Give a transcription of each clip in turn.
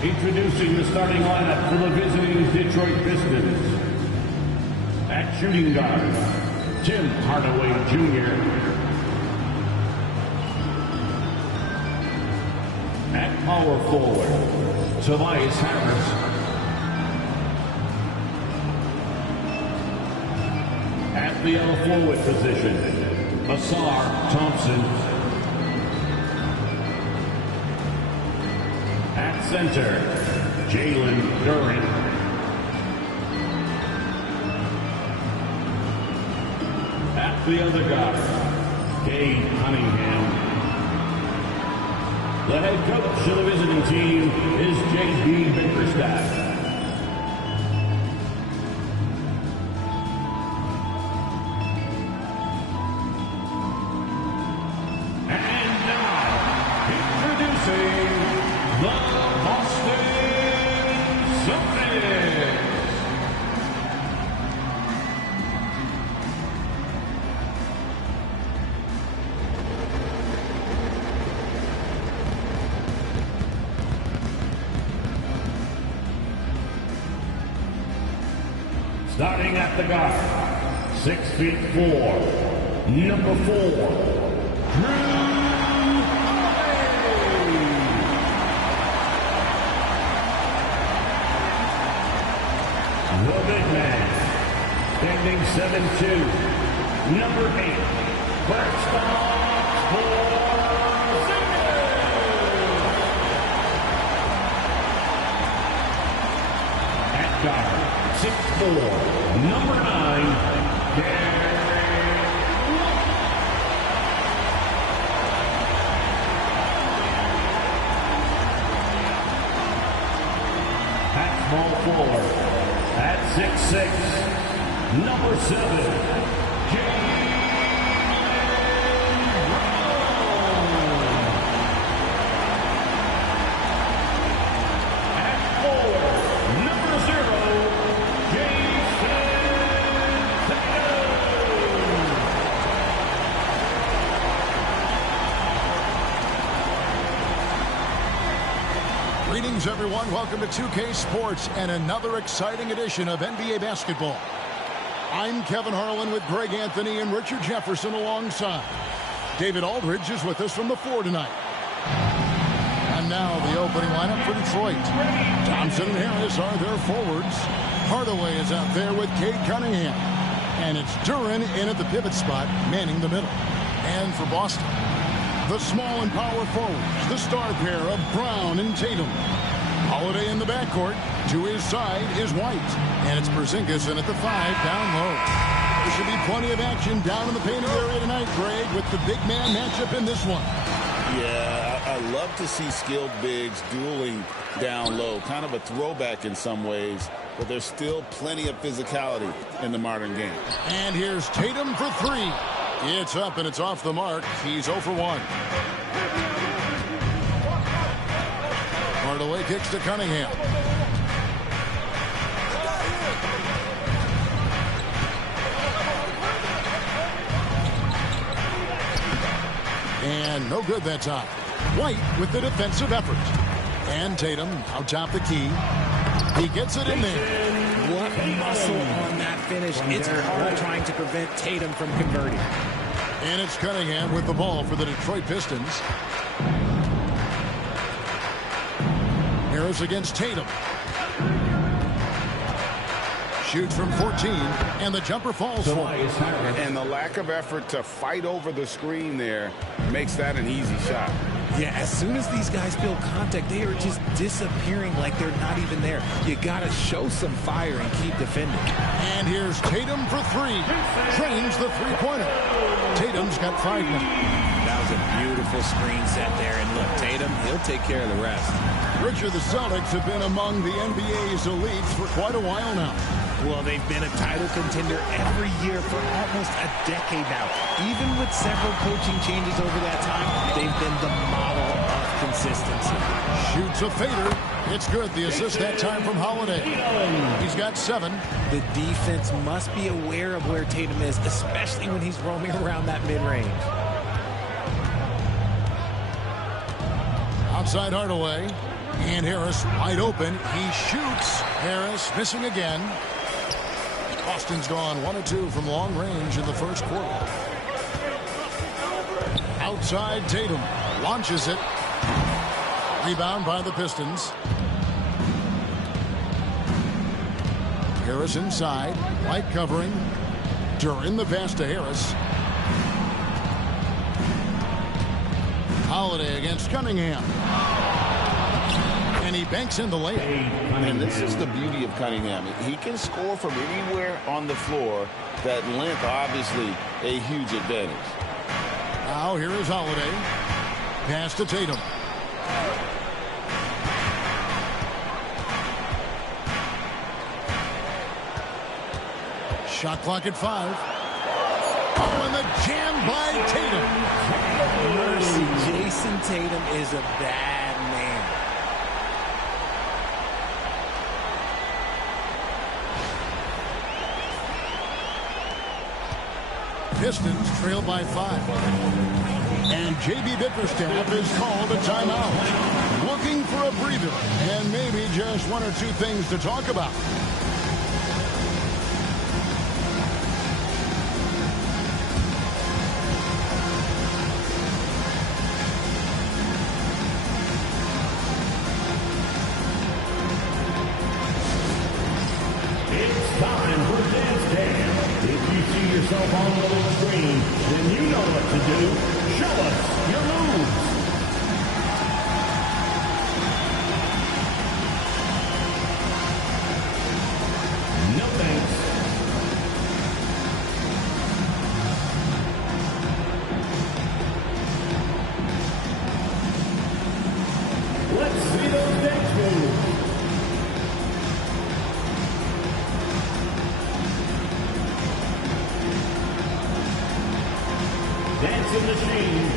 Introducing the starting lineup for the visiting Detroit Pistons. At shooting guard, Tim Hardaway Jr. At power forward, Tobias Harris. At the L forward position, Asar Thompson. At center, Jalen Duren. At the other guard, Cade Cunningham. The head coach of the visiting team is J.B. Bickerstaff. And now, introducing the Boston Celtics. Starting at the guard, 6'4", number 4, Drew Holiday. The big man, standing 7'2", number 8, Kristaps Porzingis. At guard, 6'4", number 9, Gary. At small forward, at 6'6", number 7, Jalen Brown. At forward, number 0, Greetings, everyone. Welcome to 2K Sports and another exciting edition of NBA basketball. I'm Kevin Harlan with Greg Anthony and Richard Jefferson alongside. David Aldridge is with us from the 4 tonight. And now the opening lineup for Detroit. Thompson and Harris are their forwards. Hardaway is out there with Cade Cunningham. And it's Duren in at the pivot spot, manning the middle. And for Boston, the small and power forwards, the star pair of Brown and Tatum. Holiday in the backcourt. To his side is White. And it's Porzingis in at the 5 down low. There should be plenty of action down in the painted area tonight, Greg, with the big man matchup in this one. Yeah, I love to see skilled bigs dueling down low. Kind of a throwback in some ways, but there's still plenty of physicality in the modern game. And here's Tatum for 3. It's up and it's off the mark. He's 0 for 1. Hardaway kicks to Cunningham. And no good that time. White with the defensive effort. And Tatum out top the key. He gets it in there. What muscle on that finish. It's hard trying to prevent Tatum from converting. And it's Cunningham with the ball for the Detroit Pistons. Harris against Tatum. Shoots from 14, and the jumper falls for him. And the lack of effort to fight over the screen there makes that an easy shot. Yeah, as soon as these guys feel contact, they are just disappearing like they're not even there. You got to show some fire and keep defending. And here's Tatum for 3. Trains the three-pointer. Tatum's got 5 now. That was a beautiful screen set there. And look, Tatum, he'll take care of the rest. Richard, the Celtics have been among the NBA's elites for quite a while now. Well, they've been a title contender every year for almost a decade now. Even with several coaching changes over that time, they've been the model of consistency. Shoots a fader. It's good. The assist that time from Holiday. He's got 7. The defense must be aware of where Tatum is, especially when he's roaming around that mid-range. Outside Hardaway. And Harris wide open. He shoots. Harris missing again. Boston's gone 1 of 2 from long range in the first quarter. Outside Tatum. Launches it. Rebound by the Pistons. Harris inside. Light covering. Duran the pass to Harris. Holiday against Cunningham. And he banks in the layup. And this is the beauty of Cunningham. He can score from anywhere on the floor. That length, obviously, a huge advantage. Now here is Holiday. Pass to Tatum. Shot clock at 5. Oh, and the jam by Tatum. Mercy, Jason Tatum is a bad man. Pistons trail by 5. And J.B. Bickerstaff has called a timeout. Looking for a breather and maybe just 1 or 2 things to talk about. Yourself on the little screen, then you know what to do. Show us your moves. No thanks. Let's see those next moves. Dancing machine.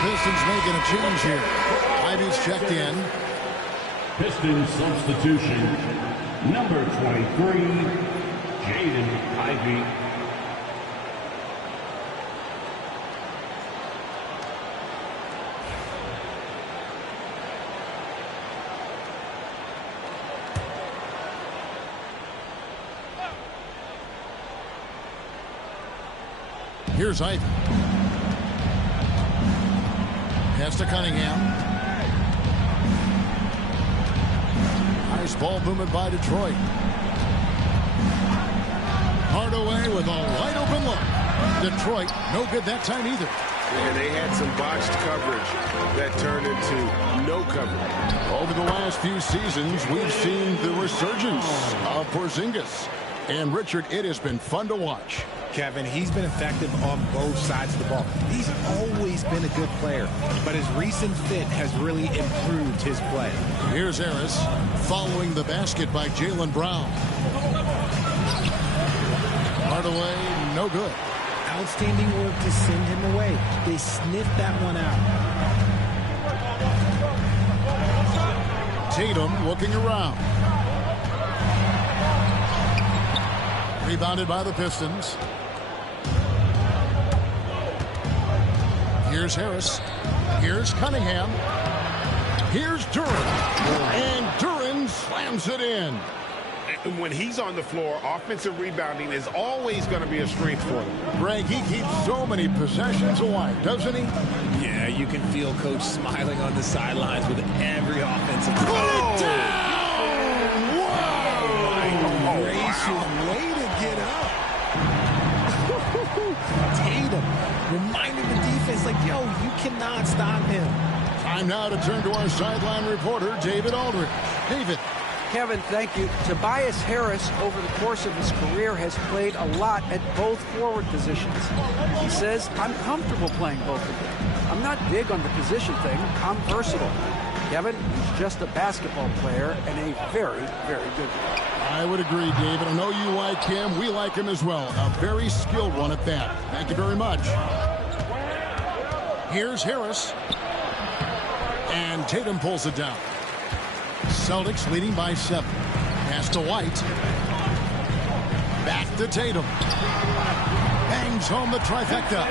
Pistons making a change here. Ivy's checked in. Pistons substitution. Number 23, Jaden Ivey. Here's Ivey. Pass to Cunningham. Nice ball movement by Detroit. Hardaway with a wide open look. Detroit, no good that time either. And they had some botched coverage that turned into no coverage. Over the last few seasons, we've seen the resurgence of Porzingis. And Richard, it has been fun to watch. Kevin, he's been effective on both sides of the ball. He's always been a good player, but his recent fit has really improved his play. Here's Harris following the basket by Jaylen Brown. Hardaway, no good. Outstanding work to send him away. They sniffed that one out. Tatum looking around. Rebounded by the Pistons. Here's Harris. Here's Cunningham. Here's Duran. And Duran slams it in. When he's on the floor, offensive rebounding is always going to be a strength for them. Greg, he keeps so many possessions alive, doesn't he? Yeah, you can feel Coach smiling on the sidelines with every offensive. Put it down! Wow! Gracious, way to get up. Tatum reminding the defense, like, yo, you cannot stop him. Time now to turn to our sideline reporter, David Aldridge. David. Kevin, thank you. Tobias Harris, over the course of his career, has played a lot at both forward positions. He says, I'm comfortable playing both of them. I'm not big on the position thing. I'm versatile. Kevin, he's just a basketball player and a very, very good one. I would agree, David. I know you like him. We like him as well. A very skilled one at that. Thank you very much. Here's Harris. And Tatum pulls it down. Celtics leading by 7. Pass to White. Back to Tatum. Bangs home the trifecta.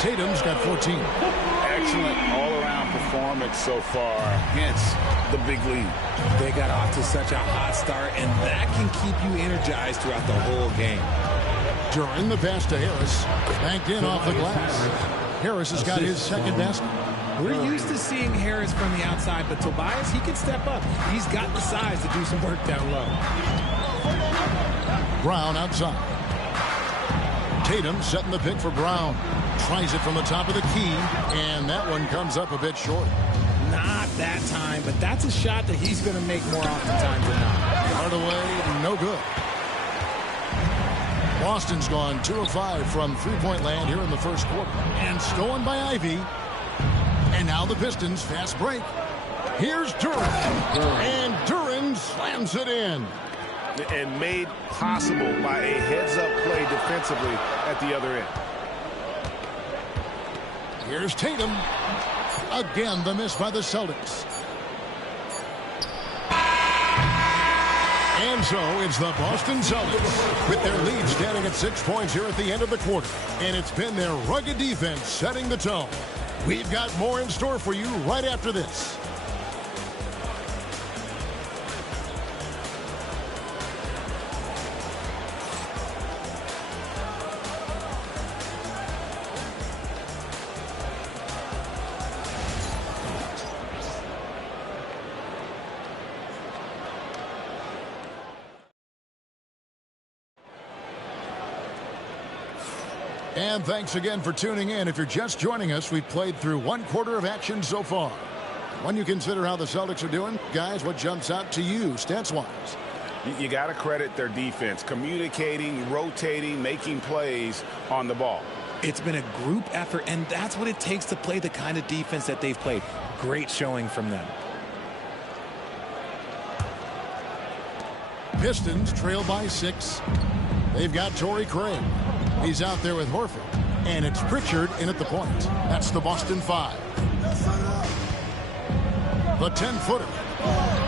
Tatum's got 14. Excellent all-around performance so far, hence the big lead. They got off to such a hot start, and that can keep you energized throughout the whole game. During the pass to Harris. Banked in off the glass. Harris has got his second basket. We're used to seeing Harris from the outside, but Tobias, he can step up. He's got the size to do some work down low. Brown outside. Tatum setting the pick for Brown. Tries it from the top of the key, and that one comes up a bit short. Not that time, but that's a shot that he's going to make more oftentimes than not. Hardaway, no good. Boston's gone 2 of 5 from three-point land here in the first quarter. And stolen by Ivy. And now the Pistons fast break. Here's Duren. And Duren slams it in. And made possible by a heads-up play defensively at the other end. Here's Tatum. Again, the miss by the Celtics. And so it's the Boston Celtics with their lead standing at 6 points here at the end of the quarter. And it's been their rugged defense setting the tone. We've got more in store for you right after this. And thanks again for tuning in. If you're just joining us, we've played through 1 quarter of action so far. When you consider how the Celtics are doing, guys, what jumps out to you, stats-wise? You got to credit their defense, communicating, rotating, making plays on the ball. It's been a group effort, and that's what it takes to play the kind of defense that they've played. Great showing from them. Pistons trail by 6. They've got Torrey Craig. He's out there with Horford. And it's Pritchard in at the point. That's the Boston 5. The 10-footer.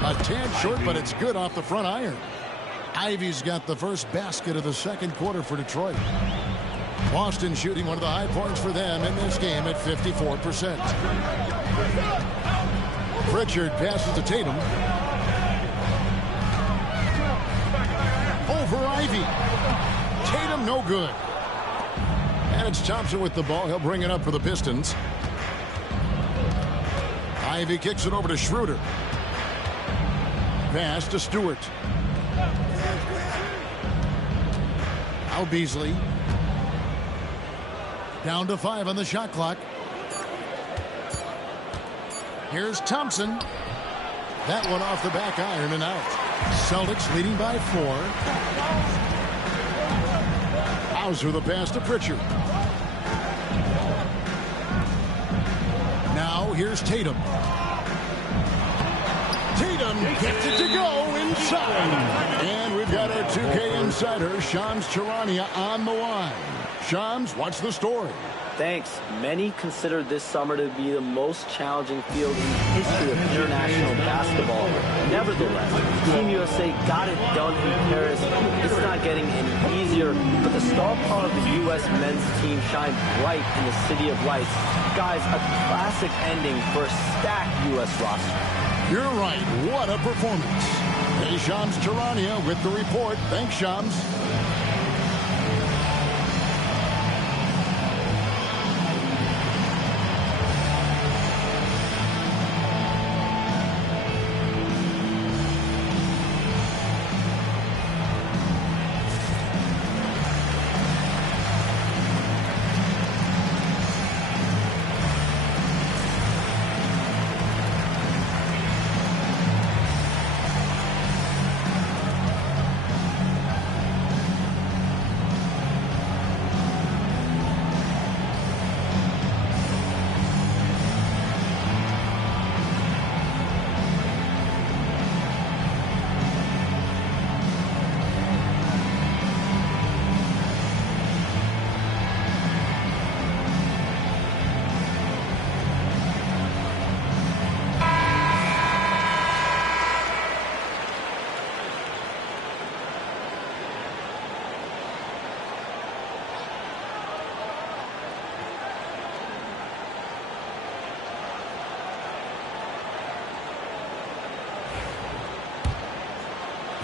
A tad short, but it's good off the front iron. Ivy's got the first basket of the second quarter for Detroit. Boston shooting one of the high points for them in this game at 54%. Pritchard passes to Tatum. Over Ivy. Tatum no good. And it's Thompson with the ball. He'll bring it up for the Pistons. Ivy kicks it over to Schroeder. Pass to Stewart. Now Beasley. Down to 5 on the shot clock. Here's Thompson. That one off the back iron and out. Celtics leading by 4. Hauser the pass to Pritchard. Now here's Tatum. Tatum gets it to go inside. And we've got our 2K insider, Shams Charania, on the line. Shams, what's the story? Thanks. Many consider this summer to be the most challenging field in the history of international basketball. Nevertheless, Team USA got it done in Paris. It's not getting any easier, but the star power of the U.S. men's team shined bright in the City of Lights. Guys, a classic ending for a stacked U.S. roster. You're right. What a performance. Hey, Shams Charania with the report. Thanks, Shams.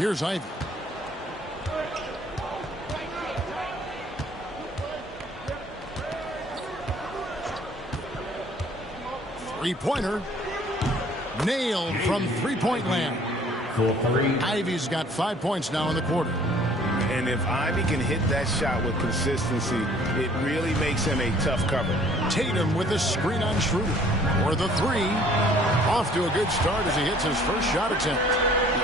Here's Ivy. Three-pointer. Nailed from three-point land. Ivy's got 5 points now in the quarter. And if Ivy can hit that shot with consistency, it really makes him a tough cover. Tatum with the screen on Schroeder. For the three. Off to a good start as he hits his first shot attempt.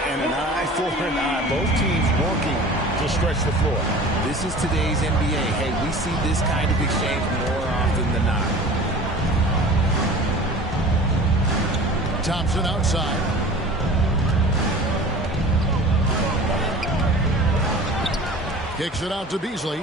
And an eye for an eye. Both teams working to stretch the floor. This is today's NBA. Hey, we see this kind of exchange more often than not. Thompson outside. Kicks it out to Beasley.